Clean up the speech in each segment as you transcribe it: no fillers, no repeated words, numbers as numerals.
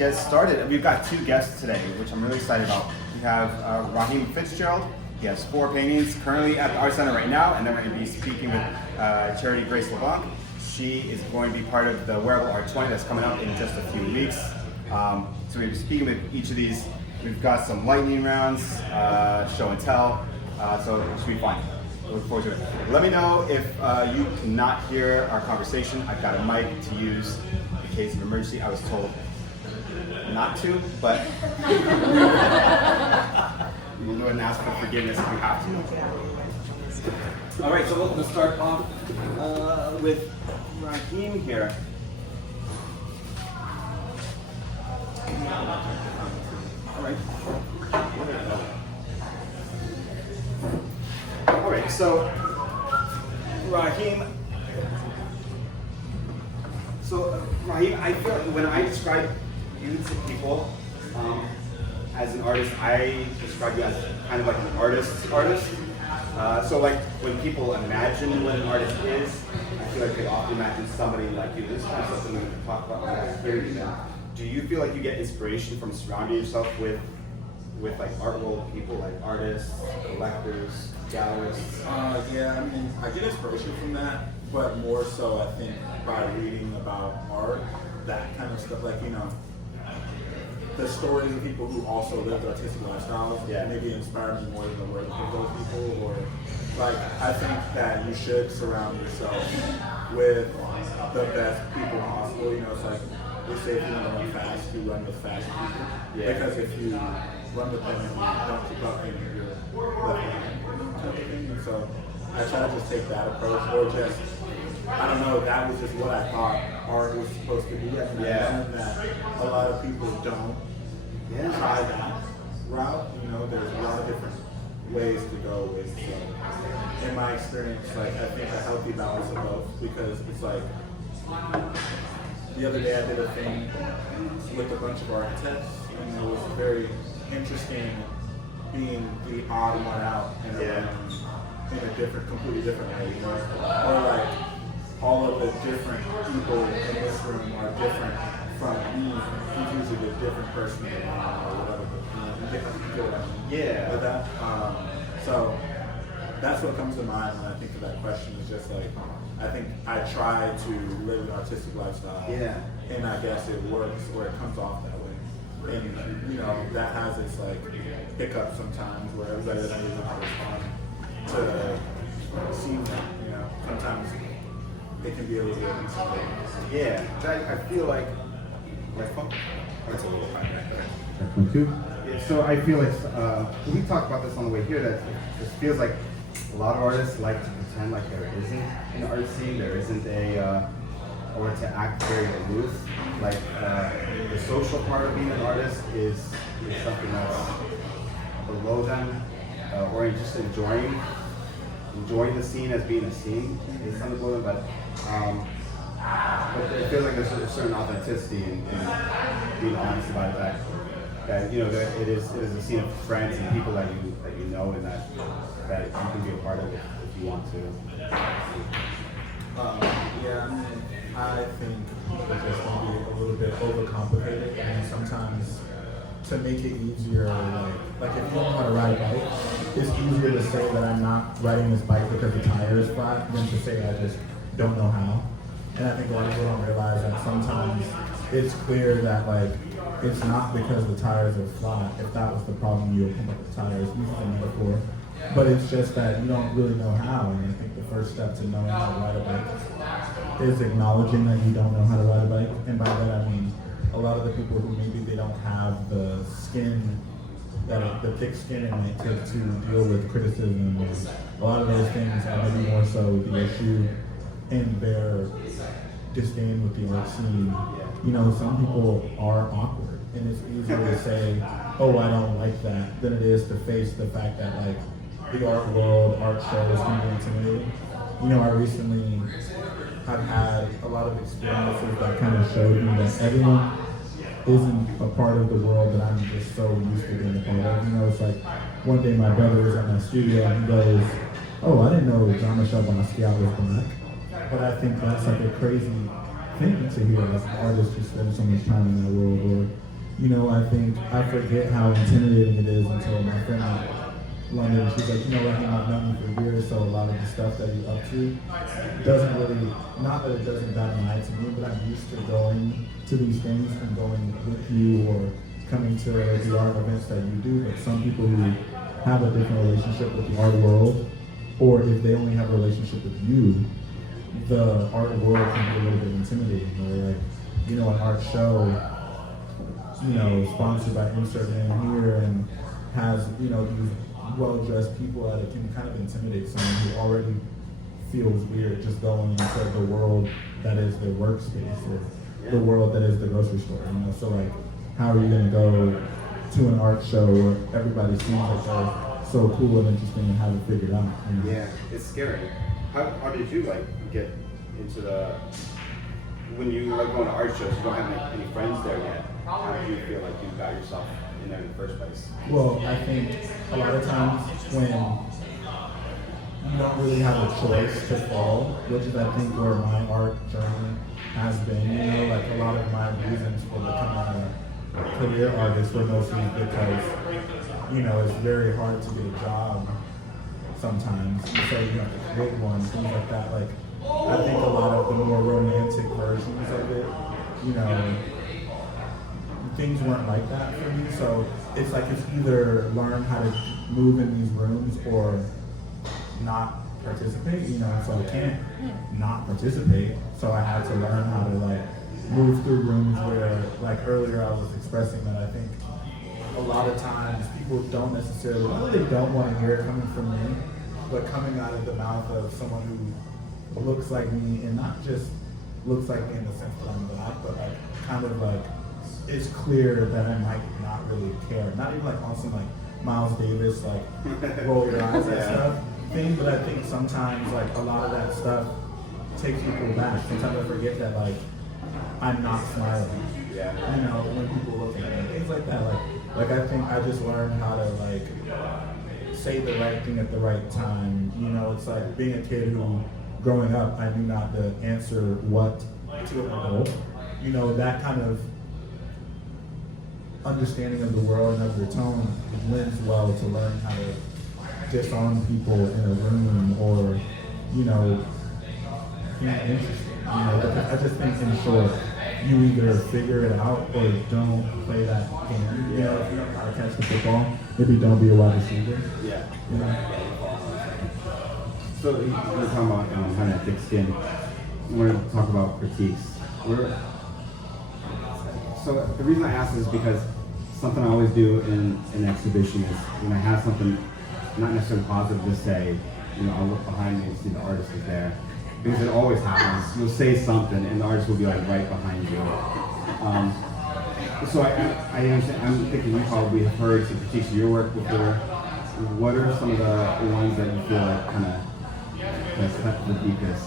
get started. We've got two guests today, which I'm really excited about. We have Raheem Fitzgerald. He has 4 paintings currently at the Art Center right now, and then we're going to be speaking with Charity Grace LeBlanc. She is going to be part of the Wearable Art 20 that's coming up in just a few weeks. So we'll be speaking with each of these. We've got some lightning rounds, show and tell, so it should be fun. Look forward to it. Let me know if you cannot hear our conversation. I've got a mic to use in case of emergency. I was told not to, but we'll do it and ask for forgiveness if we have to. All right, so we'll start off with Raheem here. All right, so Raheem, I feel like when I describe you to people as an artist, I describe you as kind of like an artist. So like when people imagine what an artist is, I feel like they often imagine somebody like you. This is kind of something we're going to talk about later. Do you feel like you get inspiration from surrounding yourself with like art world people, like artists, collectors, gallerists? Yeah, I mean, I get inspiration from that, but more so I think by reading about art, that kind of stuff, like, you know, the stories of people who also lived artistic lifestyles maybe inspire me more than the work of those people. Or like, I think that you should surround yourself with the best people possible. You know, it's like they say if you want to run fast, you run with fast people. Yeah. Because if you run with them and you don't keep up, then you're left behind. And so I try to just take that approach, or just, I don't know, that was just what I thought art was supposed to be. And I learned that a lot of people don't try that route. You know, there's a lot of different ways to go with. So in my experience, like, I think a healthy balance of both, because it's like, the other day I did a thing with a bunch of architects, and it was very interesting being the odd one out in a completely different way, you know? Or like, all of the different people in this room are different from me. He's usually a different person or whatever. Like that. So that's what comes to mind when I think of that question. Is just like, I think I try to live an artistic lifestyle. Yeah. And I guess it works, or it comes off that way. And you know, that has its like hiccups sometimes where everybody doesn't even respond to seeing that. You know, sometimes it can be a little bit intimidating. Yeah, I feel like that's a little high. So I feel like we talked about this on the way here, that it feels like a lot of artists like to pretend like there isn't an art scene, there isn't or to act very aloof. Like the social part of being an artist is something that's below them, or just enjoying the scene as being a scene is something below them. But it feels like there's a certain authenticity in being honest about that. That, you know, that it is a scene of friends and people that you know, and that you can be a part of it if you want to. Yeah, I mean, I think it's just going to be a little bit overcomplicated, and sometimes to make it easier, like if you don't know how to ride a bike, it's easier to say that I'm not riding this bike because the tire is flat than to say I just don't know how. And I think a lot of people don't realize that sometimes it's clear that like it's not because the tires are flat. If that was the problem, you would come up with tires, using them before. But it's just that you don't really know how. And I think the first step to knowing how to ride a bike is acknowledging that you don't know how to ride a bike. And by that I mean a lot of the people who maybe they don't have the skin, the thick skin it might take to deal with criticism. And a lot of those things are maybe more so the issue in their disdain with the art scene. You know, some people are awkward, and it's easier to say, oh, I don't like that, than it is to face the fact that like the art world, art shows can be intimidating. You know, I recently have had a lot of experiences that kind of showed me that everyone isn't a part of the world that I'm just so used to being a part of. You know, it's like one day my brother was at my studio and he goes, oh, I didn't know Jean-Michel Basquiat was black. But I think that's like a crazy thing to hear as an artist who spends so much time in that world. Or You know, I think I forget how intimidating it is until my friend in London, she's like, you know, Raheem, I've known you for years, so a lot of the stuff that you're up to doesn't really, not that it doesn't dynamite to me, but I'm used to going to these things and going with you or coming to the art events that you do, but some people who have a different relationship with the art world, or if they only have a relationship with you, the art world can be a little bit intimidating, or like, you know, an art show, you know, sponsored by insert name here and has, you know, these well-dressed people that it can kind of intimidate someone who already feels weird just going into the world that is their workspace or the world that is the grocery store, you know, so like, how are you gonna go to an art show where everybody seems like they're so cool and interesting and have it figured out? You know? Yeah, it's scary. How did you like get into the, when you like going to art shows, you don't have any friends there yet, how do you feel like you got yourself in there in the first place? Well, I think a lot of times when you don't really have a choice to follow, which is I think where my art journey has been, you know, like a lot of my reasons for becoming a career artist were mostly because, you know, it's very hard to get a job sometimes, so you have to create one, things like that. Like, I think a lot of the more romantic versions of it, you know, things weren't like that for me, so it's like it's either learn how to move in these rooms or not participate, you know, so I can't not participate, so I had to learn how to like move through rooms where, like earlier I was expressing that I think a lot of times people don't necessarily, well, they don't want to hear it coming from me, but coming out of the mouth of someone who looks like me, and not just looks like me in the sense that I'm black, but like kind of like it's clear that I might not really care. Not even like on some like Miles Davis, like roll your eyes and stuff thing, but I think sometimes like a lot of that stuff takes people back. Sometimes I forget that like I'm not smiling. Yeah. You know, when people look at me, things like that. Like I think I just learned how to like say the right thing at the right time. You know, it's like being a kid who, growing up, I knew not to answer what to an adult. You know, that kind of understanding of the world and of their tone lends well to learn how to disarm people in a room or, you know, be interesting. You know, I just think in short, you either figure it out or don't play that game. You know, if you don't know how to catch the football, maybe don't be a wide receiver. Yeah. You know? So we're talking about kind of thick skin. We're going to talk about critiques. So the reason I ask is because something I always do in an exhibition is when I have something not necessarily positive to say, you know, I'll look behind me and see the artist is there. Because it always happens. You'll say something and the artist will be like right behind you. So I understand, I'm thinking you probably have heard some critiques of your work before. What are some of the ones that you feel like kind of that's cut the deepest?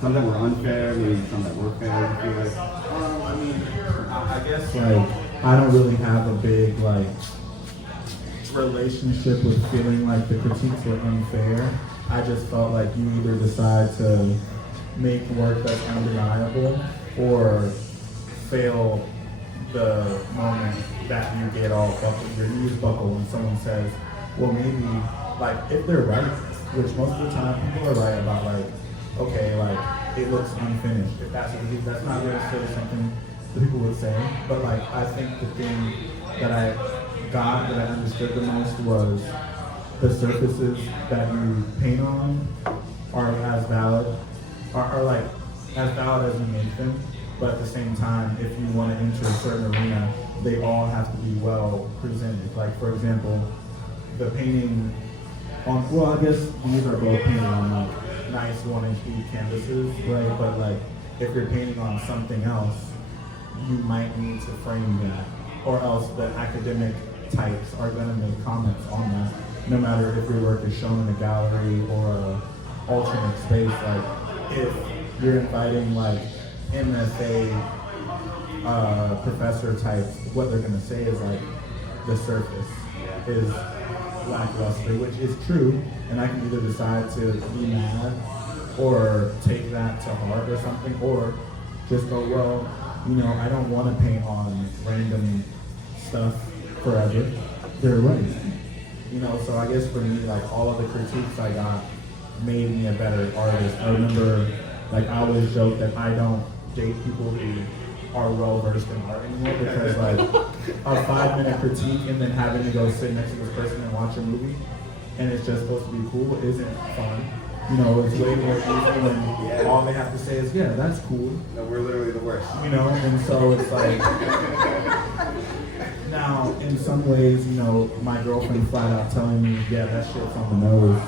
Some that were unfair, maybe some that were fair, you feel like? I mean, I guess like I don't really have a big like relationship with feeling like the critiques were unfair. I just felt like you either decide to make work that's undeniable or fail the moment that you get all buckled, your knees buckle when someone says, well maybe, like if they're right, which most of the time people are right about like, okay, like it looks unfinished. If that's not necessarily something that people would say, but like I think the thing that I got, that I understood the most was the surfaces that you paint on are as valid, are like as valid as you make them, but at the same time, if you want to enter a certain arena, they all have to be well presented. Like for example, the painting on, well I guess these are both painted on like nice 1-inch deep canvases, right? But like if you're painting on something else, you might need to frame that, or else the academic types are going to make comments on that. No matter if your work is shown in a gallery or a alternate space, like if you're inviting like MFA professor types, what they're gonna say is like the surface is lackluster, which is true, and I can either decide to be mad or take that to heart or something, or just go, well, you know, I don't want to paint on random stuff forever, they're right. You know, so I guess for me, like all of the critiques I got made me a better artist. I remember, like I always joke that I don't date people who are well versed in art anymore because like a 5-minute critique and then having to go sit next to this person and watch a movie and it's just supposed to be cool isn't fun. You know, it's way more easy when all they have to say is, yeah, that's cool. No, we're literally the worst. You know, and so it's like, now in some ways, you know, my girlfriend flat out telling me, yeah, that shit's on the nose,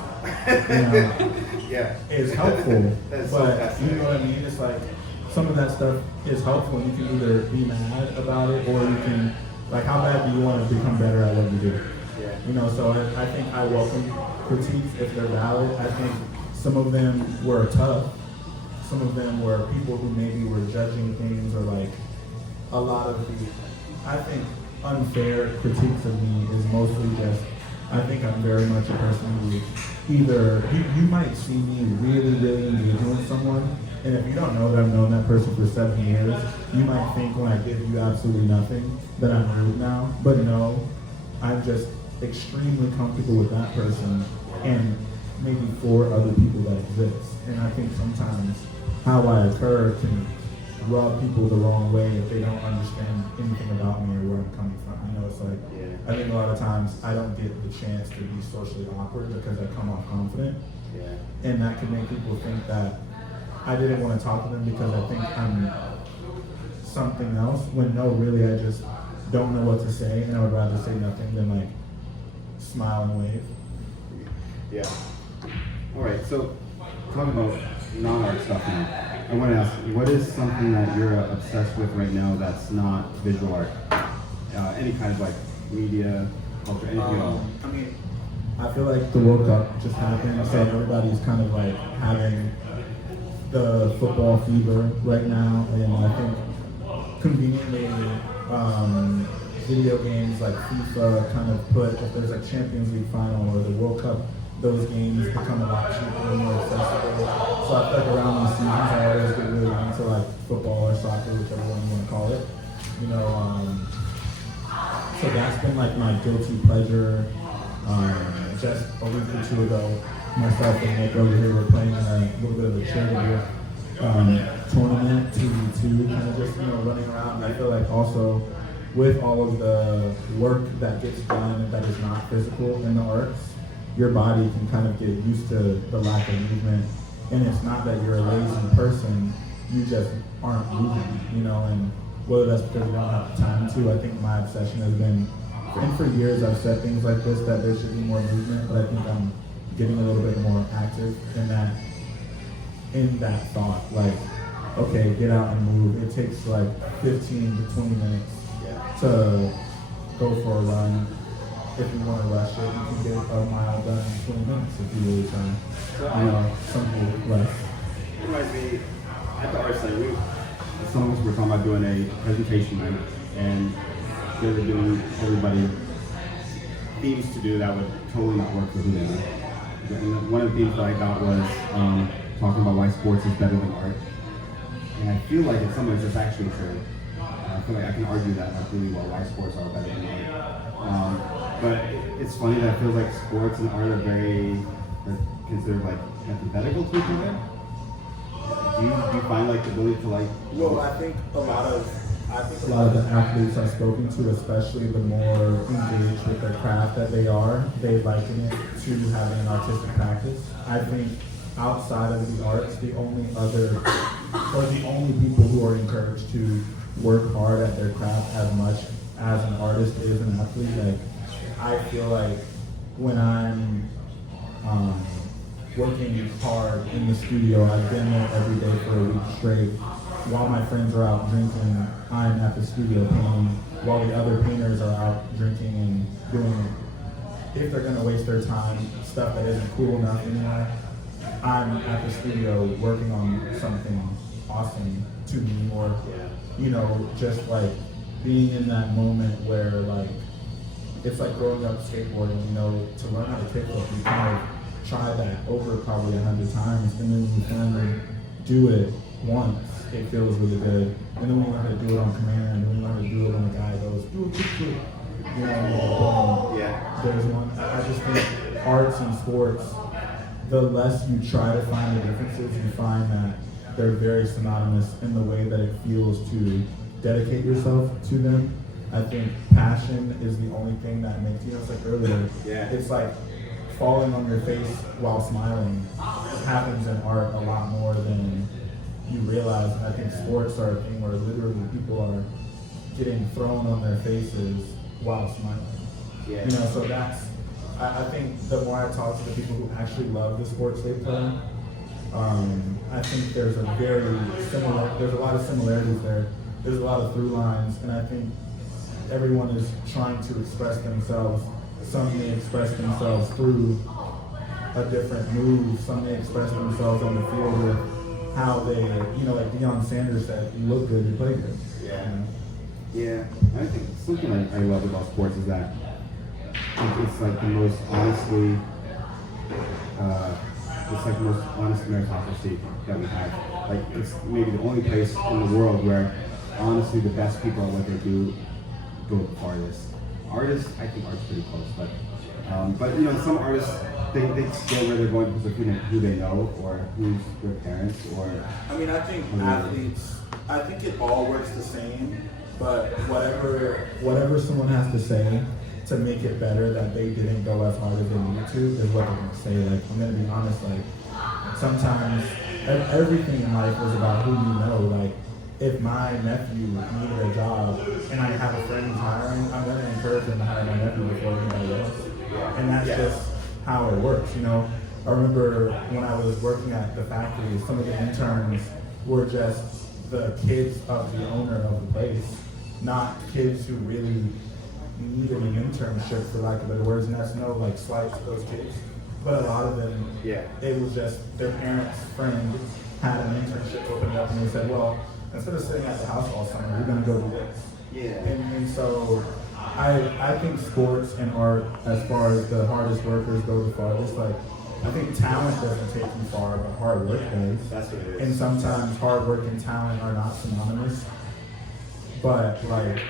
you know, Yeah. is helpful. That's so But you fascinating. know what I mean? It's like, some of that stuff is helpful. You can either be mad about it or you can, like, how bad do you want to become better at what you do? Yeah. You know, so I think I welcome critiques if they're valid. I think some of them were tough. Some of them were people who maybe were judging things or like a lot of the, I think, unfair critiques of me is mostly just, I think I'm very much a person who either, you might see me really, really engaging with someone, and if you don't know that I've known that person for 7 years, you might think when I give you absolutely nothing that I'm rude now, but no, I'm just extremely comfortable with that person and maybe 4 other people that exist. And I think sometimes how I occur can rub people the wrong way if they don't understand anything about me or where I'm coming from. You know, it's like, I think a lot of times I don't get the chance to be socially awkward because I come off confident. Yeah. And that can make people think that I didn't want to talk to them because I think I'm something else, when no, really I just don't know what to say and I would rather say nothing than like smile and wave. Yeah. All right. So, talking about non-art stuff now, I want to ask you, what is something that you're obsessed with right now that's not visual art? Any kind of like media, culture, anything at all? I mean, I feel like the World Cup just happened, so everybody's kind of like having the football fever right now, and I think conveniently, video games like FIFA kind of put, if there's a Champions League final or the World Cup, those games become a lot cheaper and more accessible. So I feel like around these seasons, I always get really into like football or soccer, whichever one you want to call it. You know, so that's been like my guilty pleasure. Just a week or 2 ago, myself and Nick over here were playing a little bit of a charity tournament, 2v2, kind of just, you know, running around. And I feel like also with all of the work that gets done that is not physical in the arts, your body can kind of get used to the lack of movement. And it's not that you're a lazy person, you just aren't moving, you know, and whether that's because you don't have the time to, I think my obsession has been, and for years I've said things like this, that there should be more movement, but I think I'm getting a little bit more active in that thought, like, okay, get out and move. It takes like 15 to 20 minutes to go for a run. If you want to rush it, you can get a mile done in 20 minutes if you really try. You know, some people less. It reminds me, at the art center, some of us were talking about doing a presentation night, and they were doing everybody themes to do that would totally not work for who they are. And one of the themes that I got was talking about why sports is better than art. And I feel like in some ways it's actually true. I feel like I can argue that like really well, why sports are better than art. But it's funny that it feels like sports and art are considered like antithetical to each other. Do you find like the ability to like? Well, I think a lot of the athletes I've spoken to, especially the more engaged with their craft that they liken it to having an artistic practice. I think outside of the arts, the only people who are encouraged to work hard at their craft as much as an artist is an athlete. Like, I feel like when I'm working hard in the studio, I've been there every day for a week straight. While my friends are out drinking, I'm at the studio painting, while the other painters are out drinking and doing, if they're gonna waste their time, stuff that isn't cool enough anymore, I'm at the studio working on something awesome to me, or, you know, just like being in that moment where like, it's like growing up skateboarding, you know, to learn how to kickflip, you kind of try that over probably 100 times, and then you finally do it once, it feels really good. And then we learn how to do it on command, and we learn how to do it when the guy goes, do it. You know, Yeah. there's one. I just think arts and sports, the less you try to find the differences, you find that they're very synonymous in the way that it feels to dedicate yourself to them. I think passion is the only thing that makes, you know, it's like earlier, it's like falling on your face while smiling happens in art a lot more than you realize. And I think sports are a thing where literally people are getting thrown on their faces while smiling. Yeah. You know, so that's, I think the more I talk to the people who actually love the sports they play, I think there's a lot of similarities there. There's a lot of through lines, and I think everyone is trying to express themselves. Some may express themselves through a different move. Some may express themselves on the field with how they, you know, like Deion Sanders said, you look good, you play good. Yeah. You know? Yeah, I think something I love about sports is that it's like the most honestly, it's like the most honest meritocracy that we have. Like it's maybe the only place in the world where honestly the best people at what they do go the farthest. Artists, I think art's pretty close, but you know, some artists they go where they're going because of who they know or who's their parents or. I mean, I think athletes, I think it all works the same, but whatever someone has to say to make it better that they didn't go as hard as they needed to is what they're gonna say. Like, I'm gonna be honest, like sometimes everything in life is about who you know. Like, if my nephew needed a job and I have a friend who's hiring, I'm gonna encourage him to hire my nephew before anybody else. And that's just how it works, you know. I remember when I was working at the factory, some of the interns were just the kids of the owner of the place, not kids who really needed an internship, for lack of better words, and that's no like slight to those kids. But a lot of them, it was just their parents' friend had an internship opened up and they said, well, instead of sitting at the house all summer, you're gonna go do this. And so I think sports and art, as far as the hardest workers go the farthest, like I think talent doesn't take you far, but hard work does. That's what it is. And sometimes hard work and talent are not synonymous. But like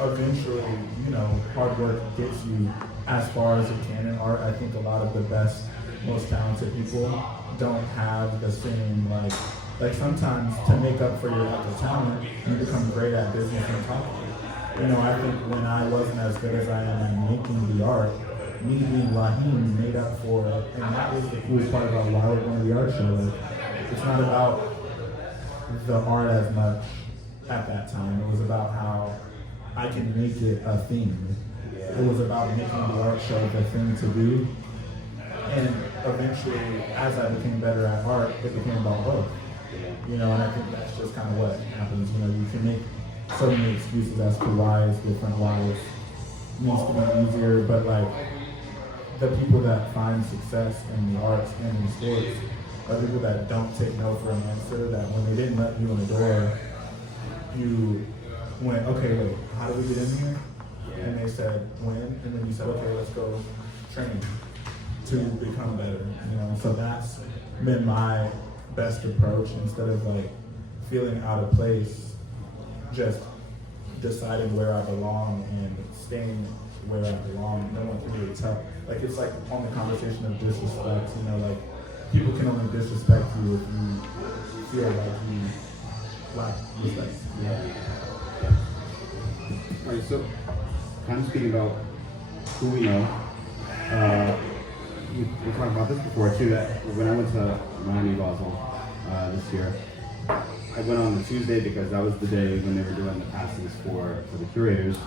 eventually, you know, hard work gets you as far as it can in art. I think a lot of the best, most talented people don't have the same like sometimes to make up for your lack of talent, you become great at business and talking. You know, I think when I wasn't as good as I am at making the art, me being Raheem made up for it, and that was the coolest part about why we're going to the art show. Like, it's not about the art as much at that time. It was about how I can make it a thing. It was about making the art show the thing to do. And eventually, as I became better at art, it became about both. You know, and I think that's just kind of what happens. You know, you can make so many excuses as to why it's different, why it needs to be easier, but like the people that find success in the arts and in sports are people that don't take no for an answer, that when they didn't let you in the door, you went, okay, wait, how do we get in here? And they said, when? And then you said, okay, let's go train to become better, you know? So that's been my best approach, instead of like feeling out of place, just deciding where I belong and staying where I belong. No one can really tell. Like, it's like on the conversation of disrespect, you know, like people can only disrespect you if you feel like you lack respect. All right, so kind of speaking about who we know, we talked about this before too, that when I went to Miami Basel this year, I went on the Tuesday because that was the day when they were doing the passes for the curators,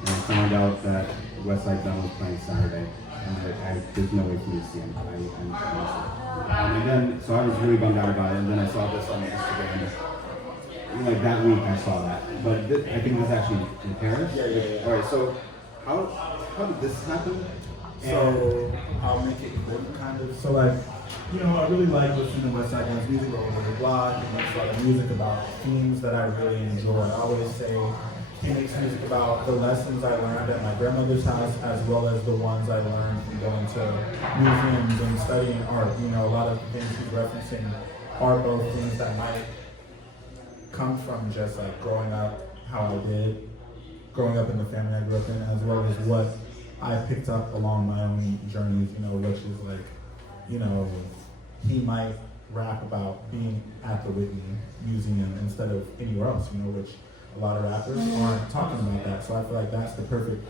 and I found out that Westside Gunn was playing Saturday, and there's no way for me to see him. And then, so I was really bummed out about it, and then I saw this on Instagram. Like that week I saw that, but I think it was actually in Paris. Yeah. All right, so how did this happen? So I'll make it quick, kind of. So like, you know, I really like listening to Westside Gunn's music over the blog. He makes a lot of music about themes that I really enjoy. I always say he makes music about the lessons I learned at my grandmother's house, as well as the ones I learned from going to museums and studying art. You know, a lot of the things he's referencing are both things that might come from just like growing up how I did, growing up in the family I grew up in, as well as what I picked up along my own journeys, which is like, he might rap about being at the Whitney Museum instead of anywhere else, which a lot of rappers aren't talking about that. So I feel like that's the perfect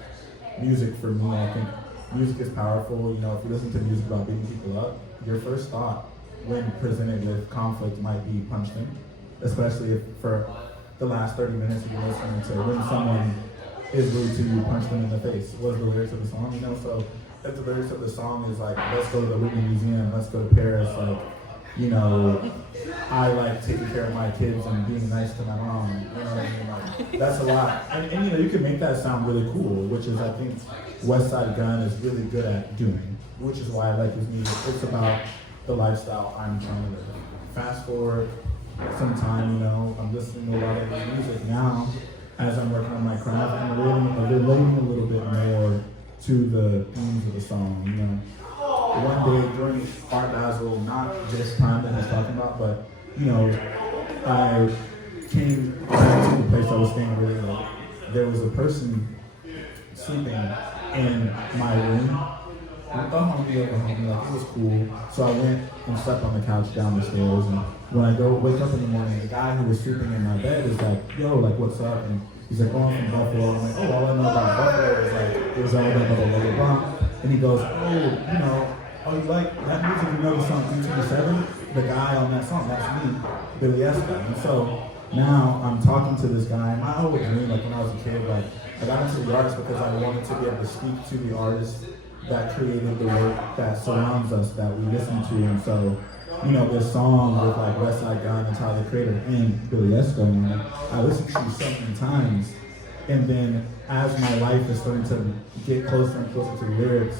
music for me. I think music is powerful. If you listen to music about beating people up, your first thought when presented with conflict might be punch them, especially if for the last 30 minutes you're listening to when someone is rude to you, punch them in the face. What's the lyrics of the song? So if the lyrics of the song is like, let's go to the Whitney Museum, let's go to Paris, like, I like taking care of my kids and being nice to my mom. What I mean? Like, that's a lot. And you can make that sound really cool, which is I think Westside Gunn is really good at doing, which is why I like his music. It's about the lifestyle I'm trying to live. Fast forward some time, I'm listening to a lot of his music now as I'm working on my craft and relating a little bit more to the themes of the song, One day during Art Basel, not this time that he's talking about, but I came back to the place I was staying really late. There was a person sleeping in my room. Like it was cool. So I went and slept on the couch down the stairs. And when I wake up in the morning, the guy who was sleeping in my bed is like, yo, like what's up? And he's like, oh, I'm from Buffalo. I'm like, oh, all I know about Buffalo is like, it was all about blah, blah, blah, blah. And he goes, oh, you like that music? You know the song 327? The guy on that song, that's me, Billy Esca. And so now I'm talking to this guy. My whole dream, like when I was a kid, like I got into the arts because I wanted to be able to speak to the artists that created the work that surrounds us, that we listen to. And so, this song with like Westside Gunn and Tyler, the Creator, and Billy Esca, I listened to so many times. And then as my life is starting to get closer and closer to the lyrics,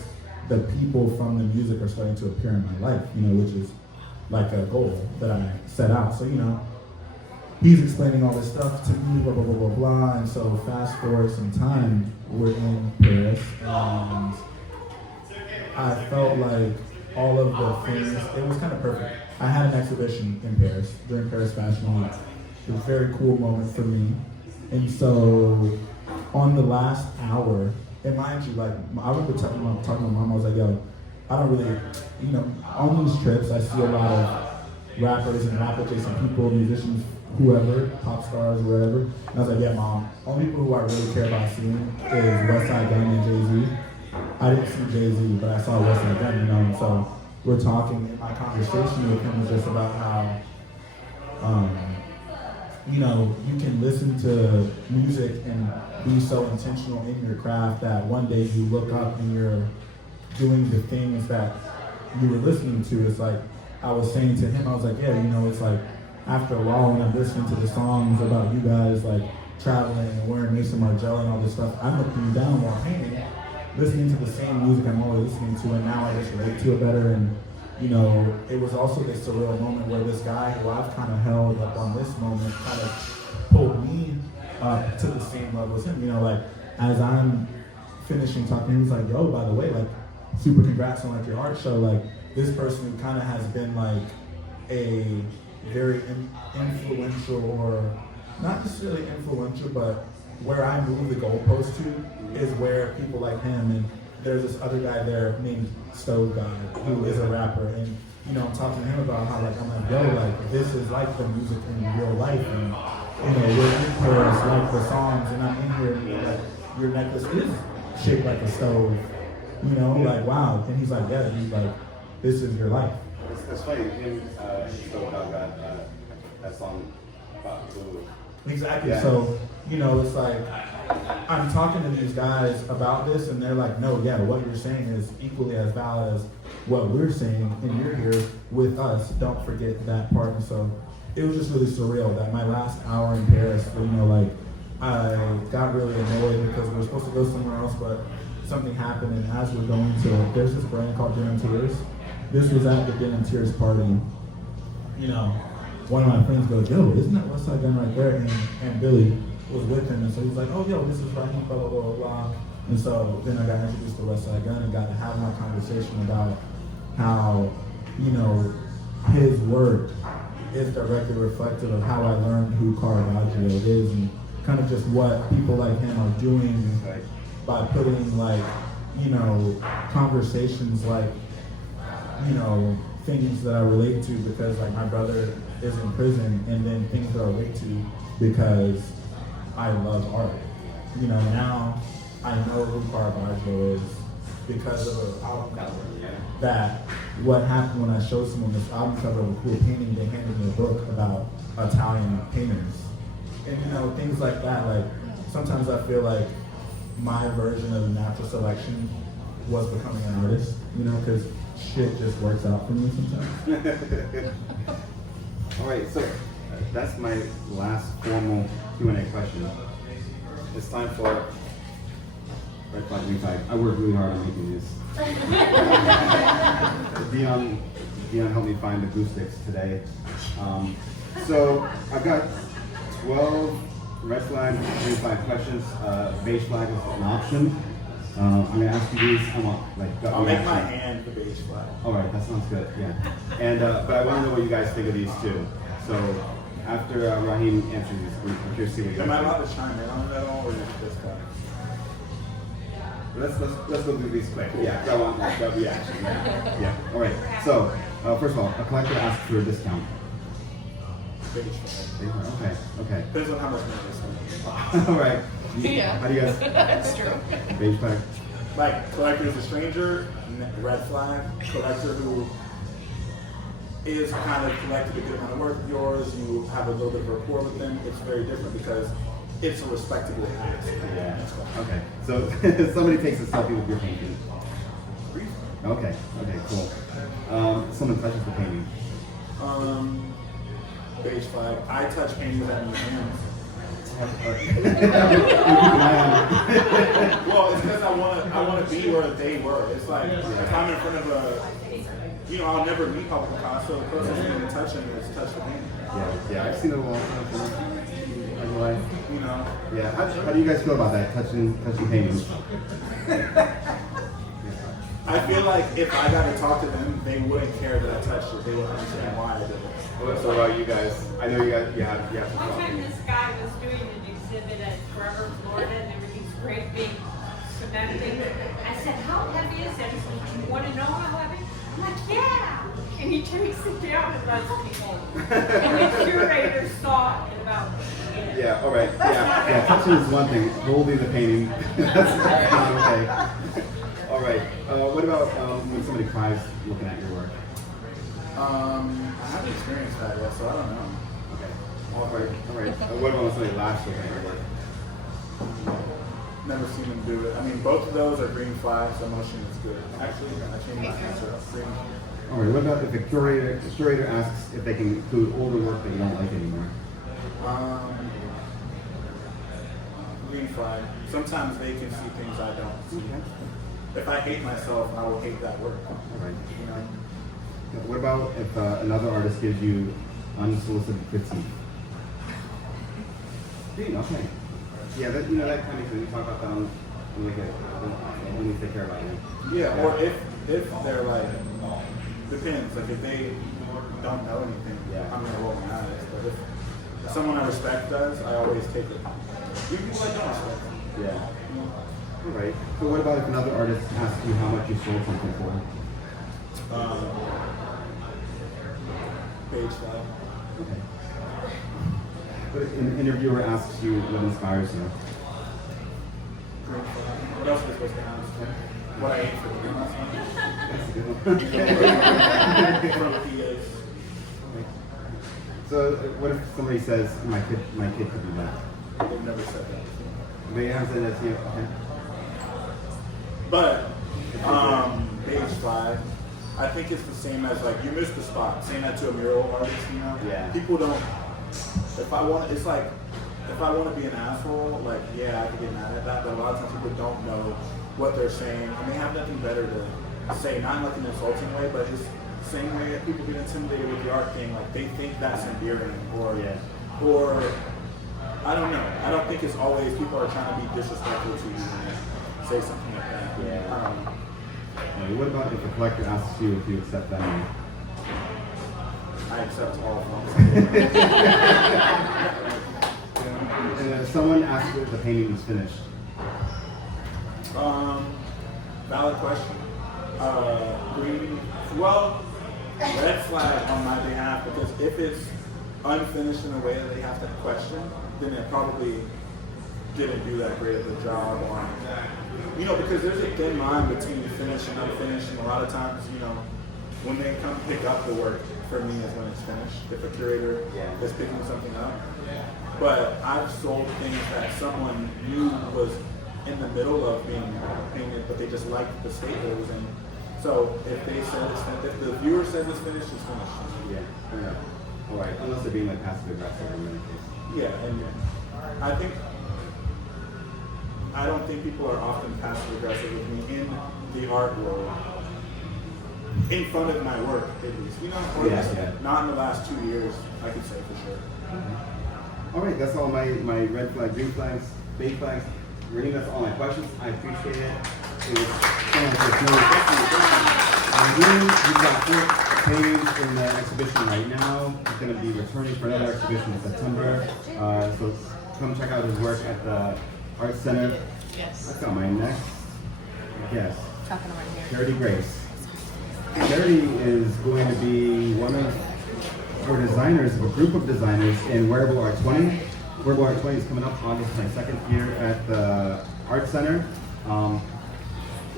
the people from the music are starting to appear in my life, which is like a goal that I set out. So, he's explaining all this stuff to me, blah, blah, blah, blah, blah. And so fast forward some time, we're in Paris, and I felt like all of the things, it was kind of perfect. I had an exhibition in Paris during Paris Fashion Week. It was a very cool moment for me. And so on the last hour, and mind you, like, I remember talking to my mom, I was like, yo, I don't really, on these trips, I see a lot of rappers and rap-adjacent people, musicians, whoever, pop stars, wherever. And I was like, yeah, mom, only people who I really care about seeing is Westside Gunn and Jay-Z. I didn't see Jay-Z, but I saw Westside Gunn, so we're talking, and my conversation with him was just about how, you can listen to music and be so intentional in your craft that one day you look up and you're doing the things that you were listening to. It's like, I was saying to him, I was like, yeah, it's like, after a while when I'm listening to the songs about you guys, like, traveling and wearing Mason Margiela and all this stuff, I'm looking down while painting, listening to the same music I'm always listening to, and now I just relate to it better. And it was also this surreal moment where this guy who I've kind of held up on this moment kind of pulled me up to the same level as him. Like as I'm finishing talking to him, he's like, yo, by the way, like super congrats on like your art show. Like this person who kind of has been like a very influential, or not necessarily influential, but where I move the goalpost to is where people like him, and there's this other guy there named Stove Guy who is a rapper, and I'm talking to him about how like I'm like, yo, like this is like the music in real life, and we're in Paris like the songs, and I'm in here like your necklace is shaped like a stove, like wow, and he's like, yeah, he's like, this is your life. It's funny, him Stove Guy got that song about blue. Exactly. Yeah. So, it's like I'm talking to these guys about this, and they're like, no, yeah, what you're saying is equally as valid as what we're saying, and you're here with us. Don't forget that part. And so it was just really surreal that my last hour in Paris, like I got really annoyed because we were supposed to go somewhere else, but something happened, and as we're going to, there's this brand called Denim Tears. This was at the Denim Tears party. One of my friends goes, yo, isn't that Westside Gunn right there? And Billy was with him, and so he's like, oh, yo, this is Raheem, blah, blah, blah, blah. And so then I got introduced to Westside Gunn and got to have my conversation about how, his work is directly reflective of how I learned who Caravaggio is and kind of just what people like him are doing by putting like, you know, conversations like, you know, things that I relate to because like my brother is in prison, and then things that I relate to because I love art. You know, now I know who Caravaggio is because of an album cover. That what happened when I showed someone this album cover of a cool painting, they handed me a book about Italian painters. And you know, things like that, like sometimes I feel like my version of natural selection was becoming an artist, you know, because shit just works out for me sometimes. All right, so that's my last formal Q&A question. It's time for Red Flag, Green Flag. I worked really hard on making this. Dion helped me find the glue sticks today. So I've got 12 red flag, green flag questions. Beige flag is an option. I'm gonna ask you these. I'll make my hand the beige flag. All right, that sounds good. Yeah. And but I want to know what you guys think of these too. So after Raheem answers these, we're curious to see what you guys Am I think. allowed to chime in on that all, or is it this guy? Let's go through these quick. Yeah, I want that reaction. Yeah. All right. So first of all, a collector asks for a discount. Beige flag. Okay. Depends on how much money they spend. All right. Yeah. How do you guys? That's true. Beige flag. Like, collector is a stranger, red flag. Collector who is kind of collected a good amount of work of yours, you have a little bit of rapport with them, it's very different because it's a respectable act. Yeah. Okay. So somebody takes a selfie with your painting. Okay. Cool. Someone touches the painting. Beige flag. I touch painting without any hands. Well, it's because I want to be where they were. It's like if I'm in front of I'll never meet Pablo Picasso. The closest thing to touch him is touch the painting. Yeah. I've seen it a lot. You know. Yeah. How do you guys feel about that? Touching paintings. I feel like if I got to talk to them, they wouldn't care that I touched it. They would understand why I did it. So you guys, I know you have to One talk. time this guy was doing an exhibit at Forever, Florida, and there were these great big cement things. I said, how heavy is that? He said, do you want to know how heavy? I'm like, yeah! And he takes it down and lets me hold it. And the curator saw it about Yeah, all right. Yeah, touching is one thing. Holding the painting, that's not okay. All right. What about when somebody cries looking at your work? I haven't experienced that yet, so I don't know. Okay. All right. What about when somebody laughs looking at your work? Never seen them do it. I mean, both of those are green flags. The motion is good. Actually, I changed my answer. Green. All right. What about if the curator asks if they can include older work that you don't like anymore? Green flag. Sometimes they can see things I don't see. If I hate myself, I will hate that work. All right. You know. What about if another artist gives you unsolicited critique? Okay. Yeah, that that kind of thing. We talk about that on when we take care about you. Yeah, or if they're like, depends. Like if they don't know anything, I'm gonna roll my eyes. But if someone I respect does, I always take it. You people I don't respect. Yeah. All right. So what about if another artist asks you how much you sold something for? Page flag. Okay. But if an interviewer asks you what inspires you? Green flag. What else are we supposed to ask? What I ate for dinner last night? That's a good one. From PAs. So what if somebody says my kid could do that? They've never said that. They haven't said that to you. Okay. But beige flag, I think it's the same as like you missed the spot. Saying that to a mural artist, Yeah. People don't. If I want to be an asshole, like I could get mad at that. But a lot of times people don't know what they're saying, and they have nothing better to say. Not in like an insulting way, but just the same way that people get intimidated with the art thing. Like they think that's endearing, or I don't know. I don't think it's always people are trying to be disrespectful to you and say something like that. Yeah. I don't know. What about if a collector asks you if you accept them? I accept all forms. And if someone asks if the painting is finished. Valid question. Green, well, red flag on my behalf, because if it's unfinished in a way that they have to question, then it probably didn't do that great of a job on, because there's a thin line between finished and unfinished, and a lot of times, when they come pick up the work, for me is when it's finished, if a curator is picking something up. But I've sold things that someone knew was in the middle of being painted, but they just liked the state that it was in. So if they said it's finished, if the viewer says it's finished, it's finished. Yeah, fair enough. All right, unless they're being like passive aggressive in many cases. Yeah, and I don't think people are often passive aggressive with me in the art world. In front of my work, at least. Or not in the last 2 years, I could say for sure. Okay. All right, that's all my red flag, green flags, beige flags. Raheem, that's all my questions. I appreciate it. It was fun to Raheem, you've got 4 paintings in the exhibition right now. He's going to be returning for another exhibition in September. So come check out his work at the Art Center. Yes. I've got my next guest, Talking right here. Charity Grace. Charity is going to be one of our designers, of a group of designers in Wearable Art 20. Wearable Art 20 is coming up August 22nd here at the Art Center.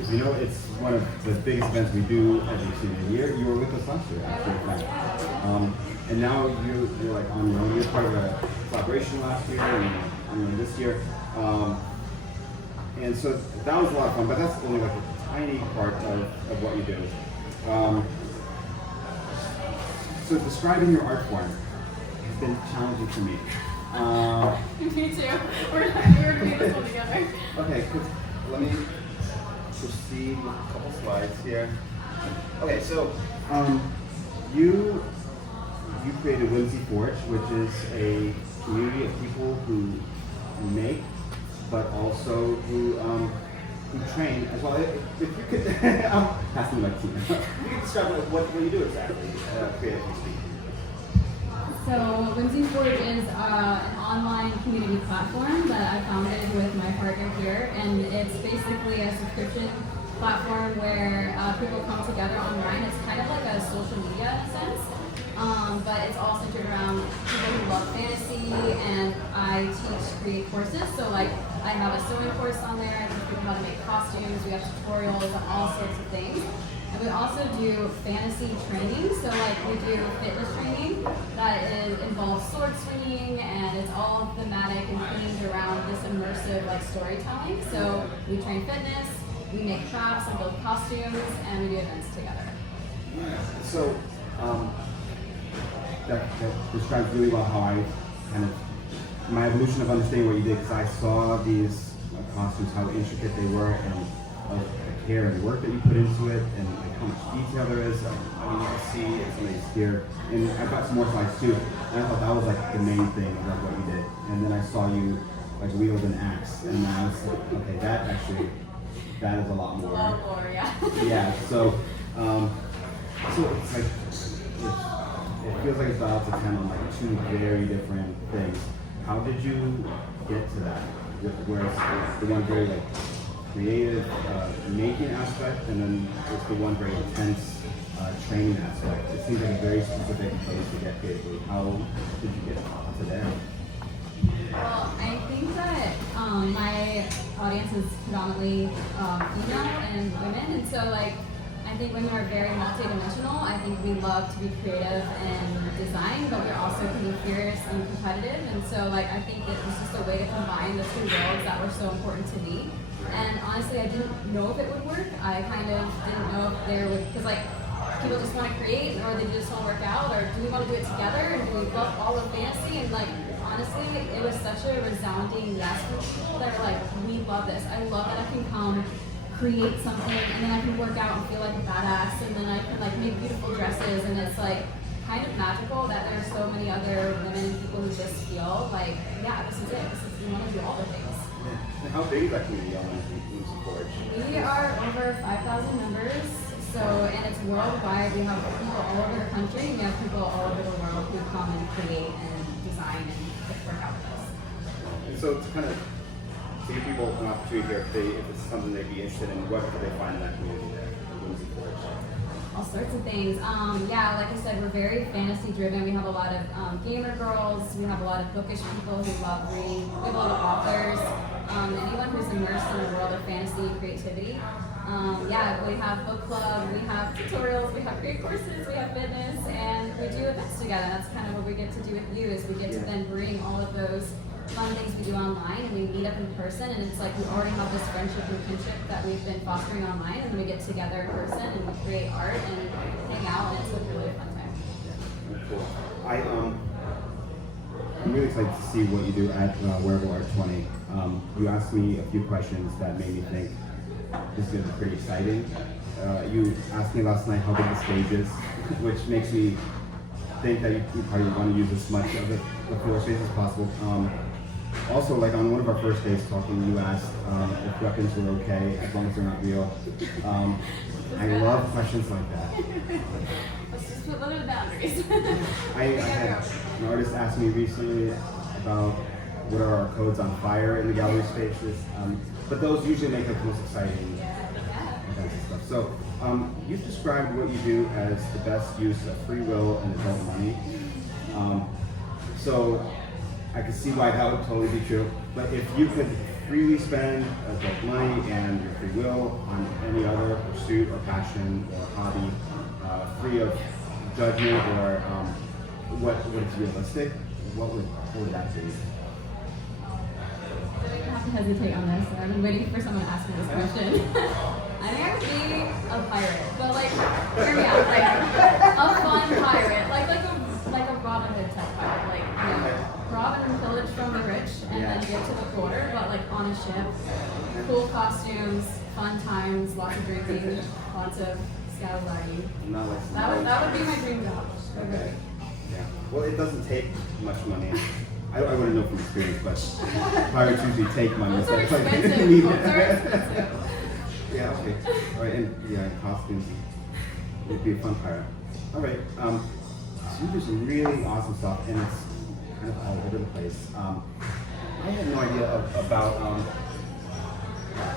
As you know, it's one of the biggest events we do every single year. You were with us last year, actually. And now you're like on your own. You're part of a collaboration last year and on your own this year. And so that was a lot of fun, but that's only like a tiny part of what you do. So describing your art form has been challenging for me. Me too. We're going to do this one together. Okay, let me proceed with a couple slides here. Okay, so you created Whimsy, which is a community of people who make, but also who train as well. If you could, I'm passing my team. You can describe what you do exactly, creatively speaking. So Whimsy Forge is an online community platform that I founded with my partner here, and it's basically a subscription platform where people come together online. It's kind of like a social media in a sense, but it's all centered around people who love fantasy, and I teach create courses. So like I have a sewing course on there, I teach people how to make costumes, we have tutorials on all sorts of things. And we also do fantasy training, so like we do fitness training that involves sword swinging, and it's all thematic and themed around this immersive like storytelling. So we train fitness, we make crafts and build costumes, and we do events together. So that describes really well how I kind of, my evolution of understanding what you did, because I saw these costumes, how intricate they were, and of the care and work that you put into it, and like how much detail there is. I mean, you can see in some of these here, and I've got some more slides too. And I thought that was like the main thing of what you did. And then I saw you like wield an axe, and I was like, okay, that is a lot more. A lot more, yeah. Yeah. So it's like it feels like it's dialed to 10 on like 2 very different things. How did you get to that? Where it's the one very like creative making aspect, and then it's the one very intense training aspect. It seems like a very specific place to get creatively. How did you get to there? Well, I think that my audience is predominantly female and women, and so like I think women are very multidimensional. I think we love to be creative and design, but we're also can be fierce and competitive, and so like I think it was just a way to combine the 2 worlds that were so important to me. And honestly, I didn't know if it would work. I kind of didn't know if there would, because like people just want to create, or they just want to work out, or do we want to do it together, and do we love all of fantasy? And like honestly, it was such a resounding yes from people that were like, we love this. I love that I can come create something, and then I can work out and feel like a badass, and then I can like make beautiful dresses, and it's like kind of magical that there are so many other women and people who just feel like, yeah, this is it. We want to do all the things. And how big is that community on Whimsy Forge? We are over 5,000 members, So, and it's worldwide. We have people all over the country, and we have people all over the world who come and create and design and work out with us. And so to kind of to give people an opportunity here, if it's something they'd be interested in, what could they find in that community there? Whimsy Forge. All sorts of things. Yeah, like I said, we're very fantasy driven. We have a lot of gamer girls. We have a lot of bookish people who love reading. We have a lot of authors. Anyone who's immersed in the world of fantasy and creativity. Yeah, we have book club, we have tutorials, we have great courses, we have fitness, and we do events together. That's kind of what we get to do with you, is we get to then bring all of those fun things we do online, and we meet up in person, and it's like we already have this friendship and kinship that we've been fostering online, and then we get together in person and we create art and hang out, and it's a really fun time. Cool. I'm really excited to see what you do at Wearable Art 20. You asked me a few questions that made me think this is going to be pretty exciting. You asked me last night how big the stage is, which makes me think that you probably want to use as much of the floor space as possible. Also, like on one of our first days talking, you asked if weapons were okay as long as they're not real. I love questions like that. Let's just put limited boundaries. I had an artist ask me recently about what are our codes on fire in the gallery spaces, but those usually make it the most exciting events and stuff. So you've described what you do as the best use of free will and adult money. So I can see why that would totally be true, but if you could freely spend adult money and your free will on any other pursuit or passion or hobby, free of judgment or what is realistic, what would that be? I have to hesitate on this. I've been waiting for someone to ask me this question. I think I would be a pirate, but like, hear me out, like a fun pirate, like a Robin Hood type pirate, like rob and pillage from the rich and then get to the quarter, but like on a ship, cool costumes, fun times, lots of drinking, lots of scatterbragging. That would be my dream job. Okay. Yeah. Well, it doesn't take much money. I wouldn't know from experience, but pirates usually take money. Those are expensive. Yeah, okay. All right, and costumes would be a fun pirate. All right. So you do some really awesome stuff, and it's kind of all over the place. I had no idea about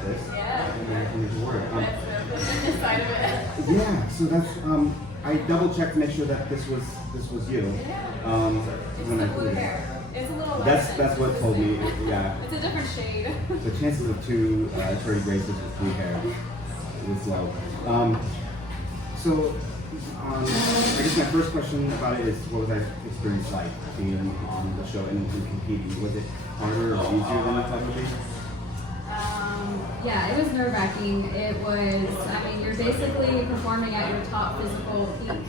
this. Yeah. American Word. That's the side of it. Yeah. So that's I double checked to make sure that this was you. When I blue hair. It's a little that's what told me. Yeah. It's a different shade. The chances of two Charity Graces with blue hair was low. So I guess my first question about it is, what was that experience like being on the show and competing? Was it harder or easier than you thought it would be? Yeah, it was nerve-wracking. It was, I mean, you're basically performing at your top physical peak,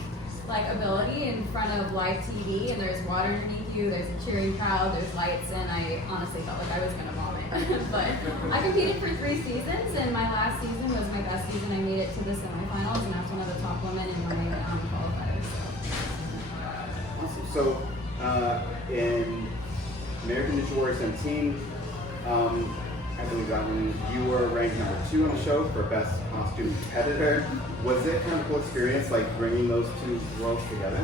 like ability in front of live TV, and there's water underneath you, there's a cheering crowd, there's lights, and I honestly felt like I was gonna vomit. But I competed for 3 seasons, and my last season was my best season. I made it to the semifinals, and I was one of the top women in my qualifiers. Awesome. So in American Ninja Warrior 17, I believe that one, you were ranked number 2 on the show for best costume competitor. Was it kind of a cool experience, like bringing those two worlds together?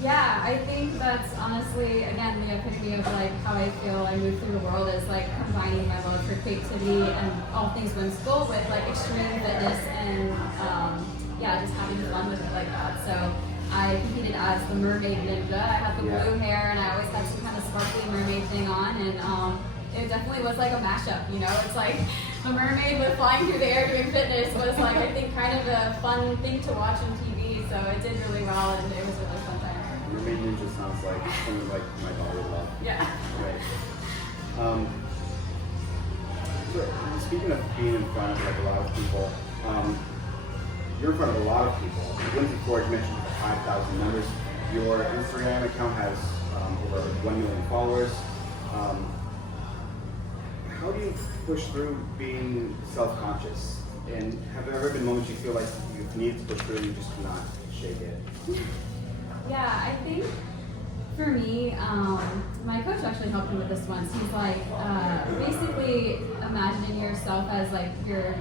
Yeah, I think that's honestly, again, the epitome of like how I feel I move through the world, is like combining my love for creativity and all things whimsical with like extreme fitness and just having fun with it like that. So I competed as the mermaid ninja. I had the blue hair and I always had some kind of sparkly mermaid thing on, and it definitely was like a mashup, you know? It's like a mermaid with flying through the air doing fitness was like, I think, kind of a fun thing to watch on TV, so it did really well, and it was a really fun time. Mermaid Ninja sounds like something like my daughter would love. Yeah. Right. So speaking of being in front of like a lot of people, you're in front of a lot of people. Whimsy Forge mentioned 5,000 members. Your Instagram account has over 1 million followers. How do you push through being self-conscious? And have there ever been moments you feel like you need to push through and you just cannot shake it? Yeah, I think for me, my coach actually helped me with this once. He's like, basically imagining yourself as like your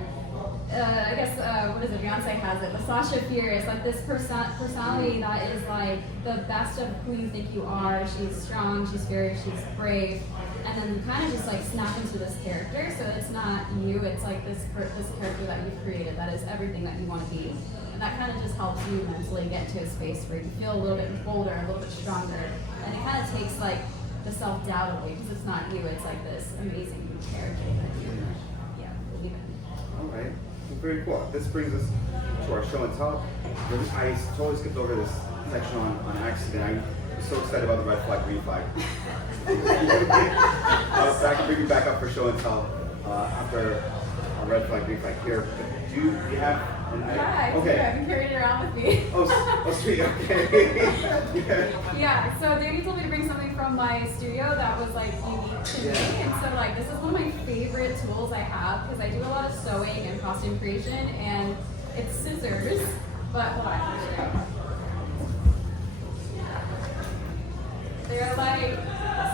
I guess, what is it, Beyonce has it, the Sasha Fierce, like this personality that is like the best of who you think you are. She's strong, she's fierce, she's brave, and then you kind of just like snap into this character, so it's not you, it's like this character that you've created that is everything that you want to be. And that kind of just helps you mentally get to a space where you feel a little bit bolder, a little bit stronger, and it kind of takes like the self-doubt away, because it's not you, it's like this amazing character that you, believe in. All right. Well, very cool. This brings us to our show and tell. I totally skipped over this section on accident. I'm so excited about the red flag, green flag. Bring you back up for show and tell after a red flag, green flag here. But do you have? Yeah, Okay. I've been carrying it around with me. Oh, sweet. Okay. Yeah, so Danny told me to bring something from my studio that was like unique to me, and so like this is one of my favorite tools I have because I do a lot of sewing and costume creation, and it's scissors. But hold on, I'll show you. They're like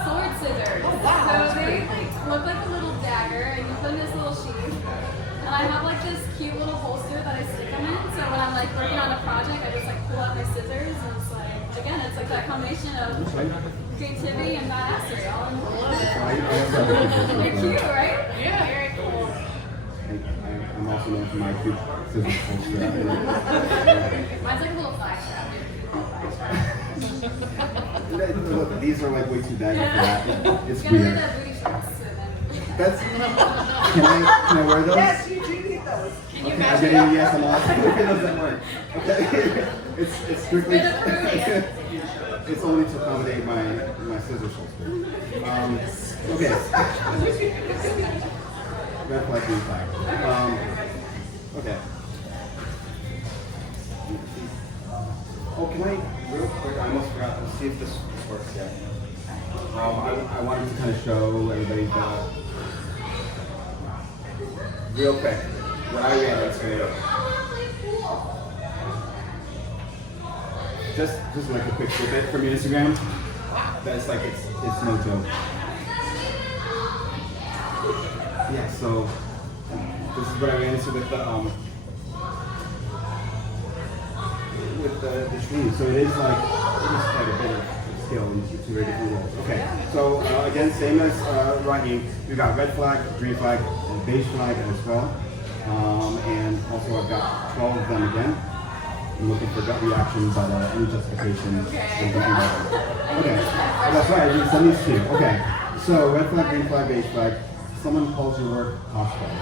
sword scissors. Oh, wow. So they like look like a little dagger, and you put in this little sheath. And I have like this cute little holster that I stick them in. So when I'm like working on a project, I just like pull out my scissors, and it's like, again, it's like that combination of creativity and badassery all in one. They're cute, right? Yeah, very cool. I'm also known for my cute scissors holster. Mine's like a little thigh strap. Look, these are like way too daggy for that. It's You're gonna weird. wear the booty shorts. So then. That's. Can I wear those? Yes, you do need those. Can you Okay, I'm imagine? getting a yes. I'm all. Okay, those that work. Okay. It's strictly. It's only to accommodate my scissors holster. Okay. Red flag, green flag. Okay. Oh, can I, real quick, I almost forgot, let's see if this works yet. I wanted to kind of show everybody real quick, what I ran on Curator. Just like a quick snippet from your Instagram. That's like, it's no joke. Yeah, so, this is what I ran into with the tree. So it is quite a bit of skill in two very different roles. Okay, so again, same as Raheem, we've got red flag, green flag, and beige flag as well. And also I've got 12 of them again. I'm looking for gut reaction, but any justification. Okay, that's right, I did send these two. Okay, so red flag, green flag, beige flag. Someone calls your work cosplay.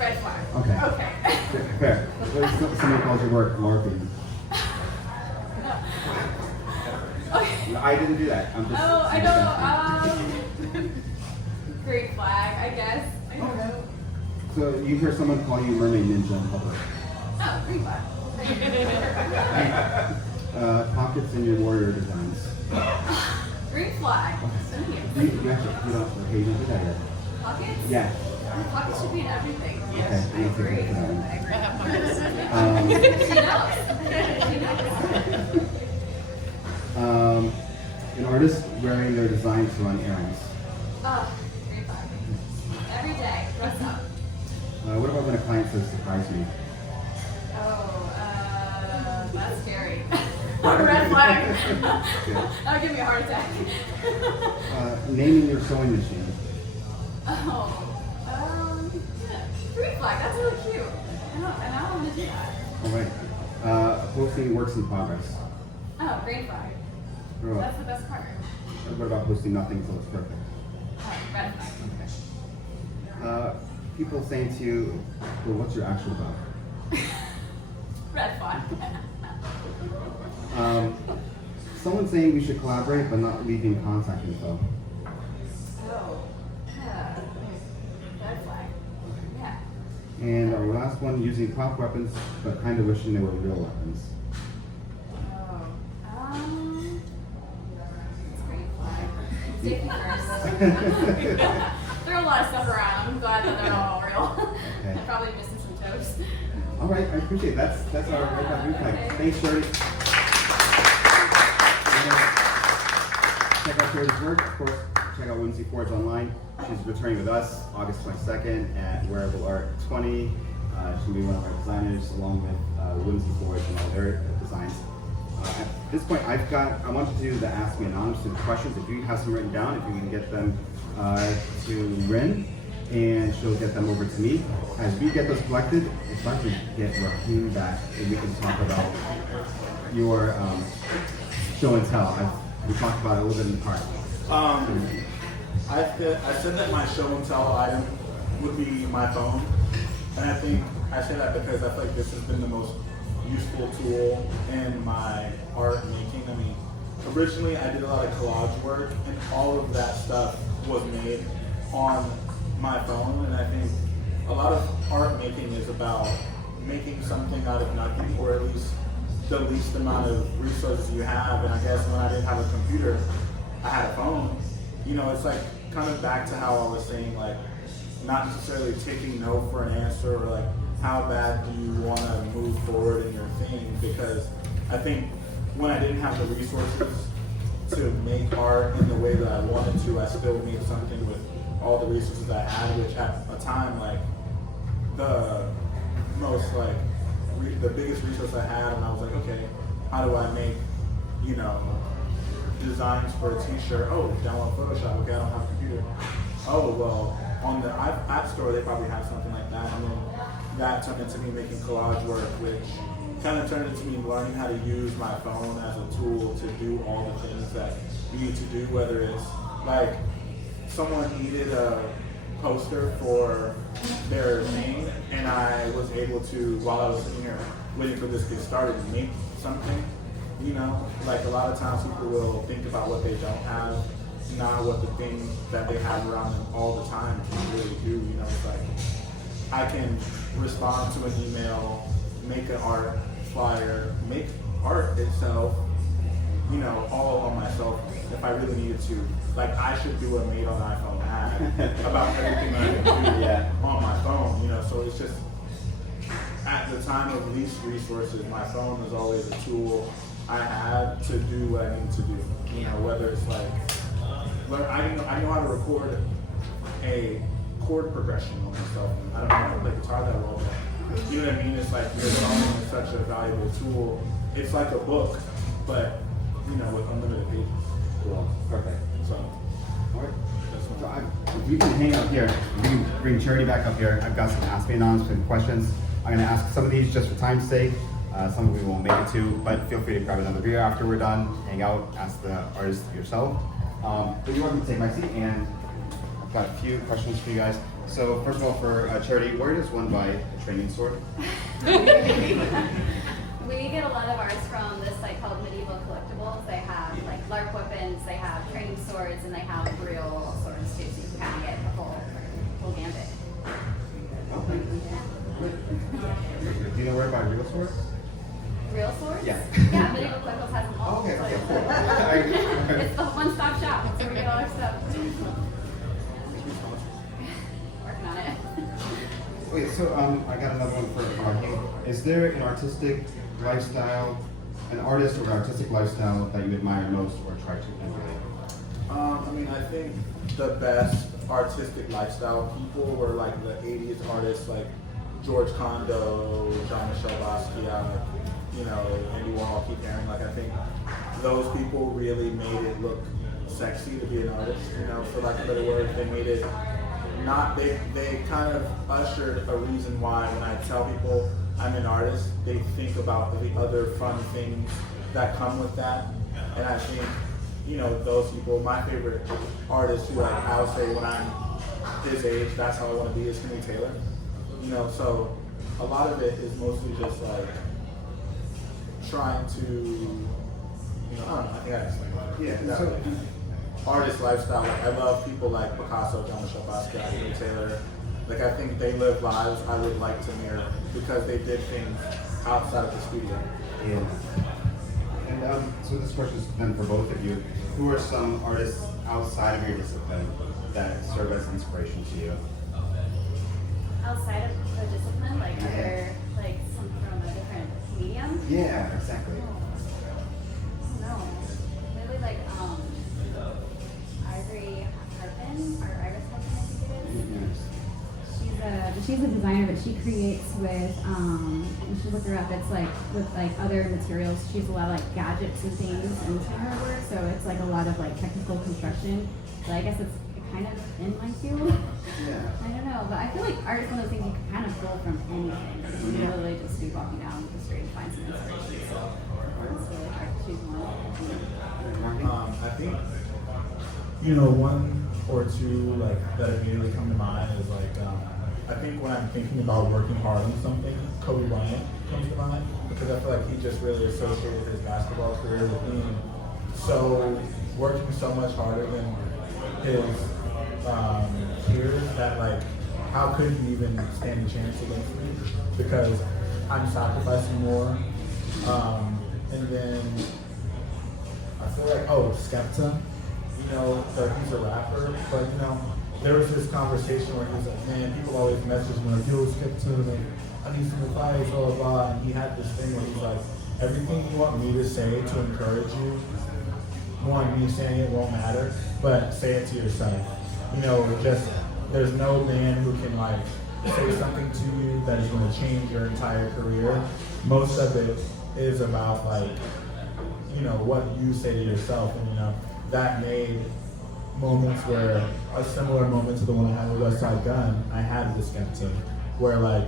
Red flag. Okay. Okay. Fair. Somebody calls your work LARPing. Okay. I didn't do that. I'm just. Oh, I know. Green flag, I guess. I don't know. So you hear someone call you mermaid ninja in public. Oh, green flag. Pockets in your warrior designs. Green flag. You don't do that yet. Pockets? Yeah. Pockets should be in everything. Okay. I agree. I have pockets. She knows. An artist wearing their design to run errands. Oh, green flag. Every day, dress up. What about when a client says surprise me? Oh, that's scary. Red flag. That'll give me a heart attack. Naming your sewing machine. Oh, green flag. That's really cute. I don't want to do that. All right. Posting works in progress. Oh, green flag. Or That's the best part. what about posting nothing until it's perfect? Oh, red flag. People saying to you, well, what's your actual job? Red flag. Someone saying we should collaborate but not leaving contact info. Oh, red flag. Yeah. And our last one, using prop weapons but kind of wishing they were real weapons. It's green flag. Safety first. There are a lot of stuff around. I'm glad that they're not all real. Okay. I'm probably missing some toes. All right, I appreciate it. That's our right back reflex. Thanks, Shorty. Check out Shorty's work, of course. check out Whimsy Forge online. She's returning with us August 22nd at Wearable Art 20. She'll be one of our designers along with Whimsy Forge and all their designs. At this point, I want to do the Ask Me Anonymous questions. If you have some written down, if you can get them to Rin, and she'll get them over to me. As we get those collected, it's time to get Raheem back, and we can talk about your show and tell. We talked about it a little bit in the car. I said that my show and tell item would be my phone, and I think I say that because I feel like this has been the most useful tool in my art making. I mean, originally I did a lot of collage work, and all of that stuff was made on my phone, and I think a lot of art making is about making something out of nothing, or at least the least amount of resources you have. And I guess when I didn't have a computer, I had a phone. You know, it's like kind of back to how I was saying, like, not necessarily taking no for an answer, or like how bad do you want to move forward in your thing, because I think when I didn't have the resources to make art in the way that I wanted to, I still made something with all the resources I had, which at a time, like, the most, like, the biggest resource I had, and I was like, okay, how do I make, you know, designs for a t-shirt? Oh, download Photoshop. Okay, I don't have a computer. Oh, well, on the app store, they probably have something like that, and then that turned into me making collage work, which kind of turned into me learning how to use my phone as a tool to do all the things that you need to do, whether it's, like, someone needed a poster for their name, and I was able to, while I was sitting here waiting for this to get started, make something. You know, like, a lot of times people will think about what they don't have, not what the things that they have around them all the time can really do. You know, it's like, I can respond to an email, make an art flyer, make art itself, you know, all on my cell phone if I really needed to. Like, I should do a made on iPhone ad about everything that I can do on my phone, you know. So it's just, at the time of least resources, my phone is always a tool I had to do what I need to do. You know, whether it's like, I know how to record a chord progression on my cell phone. I don't know how to play guitar that well, but you know what I mean? It's like, your phone is such a valuable tool. It's like a book, but, you know, with unlimited pages. Cool. Perfect. So, All right. So if you can hang out here, we can bring Charity back up here. I've got some Ask Me Anonymous questions. I'm going to ask some of these just for time's sake. Some of we won't make it to, but feel free to grab another beer after we're done, hang out, ask the artist yourself. But you're welcome to take my seat, and I've got a few questions for you guys. So first of all, for Charity, where does one buy a training sword? We get a lot of ours from this site called Medieval Collectibles. They have like lark weapons, they have training swords, and they have real swords too, so you can kind of get the whole gambit. Okay. Do you know where to buy real swords? Real swords? Yeah. Yeah, Medieval Collectibles has them all. Okay, okay, So cool. it's the one-stop shop. That's where we get all our stuff. Working on it. Wait, so I got another one for Raheem. Is there an artistic lifestyle, an artist or an artistic lifestyle that you admire most or try to emulate? I mean, I think the best artistic lifestyle people were like the 80s artists, like George Condo, Jean-Michel Basquiat, you know, Andy Warhol, keep hearing. Like, I think those people really made it look sexy to be an artist, you know, for lack of a better word. They made it not, they kind of ushered a reason why when I tell people I'm an artist, they think about the other fun things that come with that. And I think, you know, those people, my favorite artists who, like, I'll say when I'm his age, that's how I want to be, is Henry Taylor. You know, so a lot of it is mostly just like trying to, you know, I don't know, I think I explained it. Yeah, That so way. Artist lifestyle, like, I love people like Picasso, Jean-Michel Basquiat, Henry Taylor. Like, I think they live lives I would like to mirror because they did things outside of the studio. Yeah. And so this question is then for both of you. Who are some artists outside of your discipline that serve as inspiration to you? Outside of the discipline, like Yeah. other, like some from a different medium? Yeah, exactly. No. Maybe like Ivory she's a designer, but she creates with, you should look her up, it's like with like other materials. She has a lot of like gadgets and things into her work, so it's like a lot of like technical construction. So I guess it's kind of in my field. Yeah. I don't know, but I feel like art is one of those things you can kind of pull from anything. You can literally just be walking down the street and find some inspiration. So it's really hard to choose one. I think, you know, one or two like that immediately come to mind is like, I think when I'm thinking about working hard on something, Kobe Bryant comes to mind because I feel like he just really associated his basketball career with being so working so much harder than his peers that like how could he even stand a chance against me because I'm sacrificing more. And then I feel like Skepta, you know, like he's a rapper, but you know, there was this conversation where he's like, man, people always message me like, yo, Skepta, like, I need some advice, blah blah blah. And he had this thing where he's like, everything you want me to say to encourage you, one, me saying it won't matter, but say it to yourself. You know, just there's no man who can like say something to you that is going to change your entire career. Most of it is about like, you know, what you say to yourself, and you know, that made moments where a similar moment to the one I had with Westside Gunn, I had with Skepta, where like,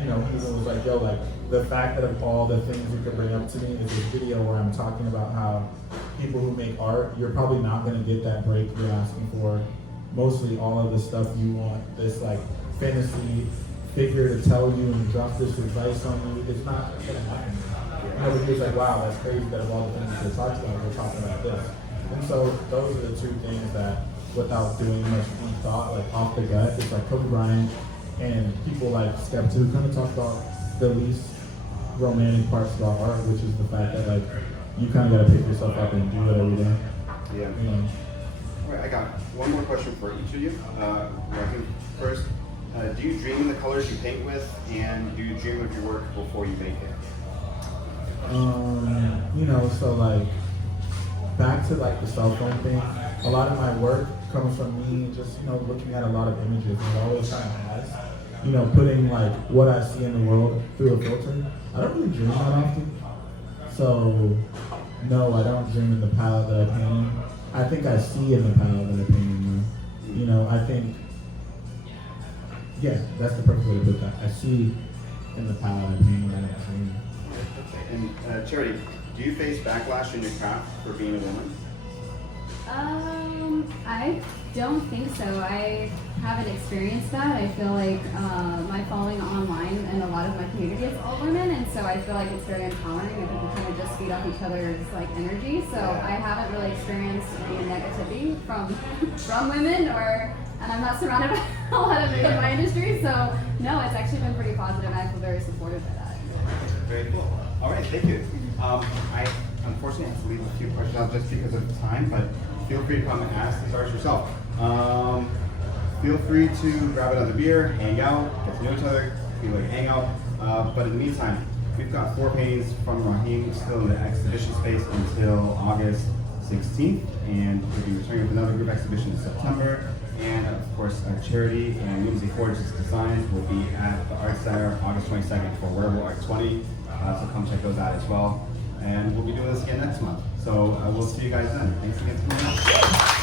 you know, he was like, yo, like the fact that of all the things you could bring up to me is this video where I'm talking about how people who make art, you're probably not going to get that break you're asking for. Mostly all of the stuff you want, this like fantasy figure to tell you and drop this advice on you, it's not going to happen. You know, but he was like, wow, that's crazy that of all the things we talked about, we're talking about this. And so those are the two things that, without doing much deep thought, like off the gut, it's like Kobe Bryant and people like Skepta who kind of talk about the least romantic parts about art, which is the fact that like you kind of got to pick yourself up and do it every day. Yeah. You know? All right, I got one more question for each of you. Raheem, first, do you dream in the colors you paint with, and do you dream of your work before you make it? You know, so like back to like the cell phone thing, a lot of my work comes from me just, you know, looking at a lot of images, and it always kind of has, you know, putting like what I see in the world through a filter. I don't really dream that often. So no, I don't dream in the palette that I'm painting. I think I see in the palette that I'm painting. You know, I think, yeah, that's the perfect way to put that. I see in the palette I'm painting that I'm painting. And Charity, do you face backlash in your craft for being a woman? I don't think so. I haven't experienced that. I feel like my following online and a lot of my community is all women, and so I feel like it's very empowering and people kind of just feed off each other's like energy. So I haven't really experienced any negativity from women, and I'm not surrounded by a lot of men in my industry. So no, it's actually been pretty positive, and I feel very supported by that. Very cool. All right, thank you. I unfortunately have to leave a few questions out just because of time, but feel free to come and ask these artists yourself. Feel free to grab another beer, hang out, get to know each other, feel like hang out. But in the meantime, we've got 4 paintings from Raheem still in the exhibition space until August 16th, and we'll be returning with another group exhibition in September. And of course, Charity and Whimsy Forge's designs will be at the Art Center August 22nd for Wearable Art 20. So come check those out as well. And we'll be doing this again next month. So we'll see you guys then. Thanks again for coming out.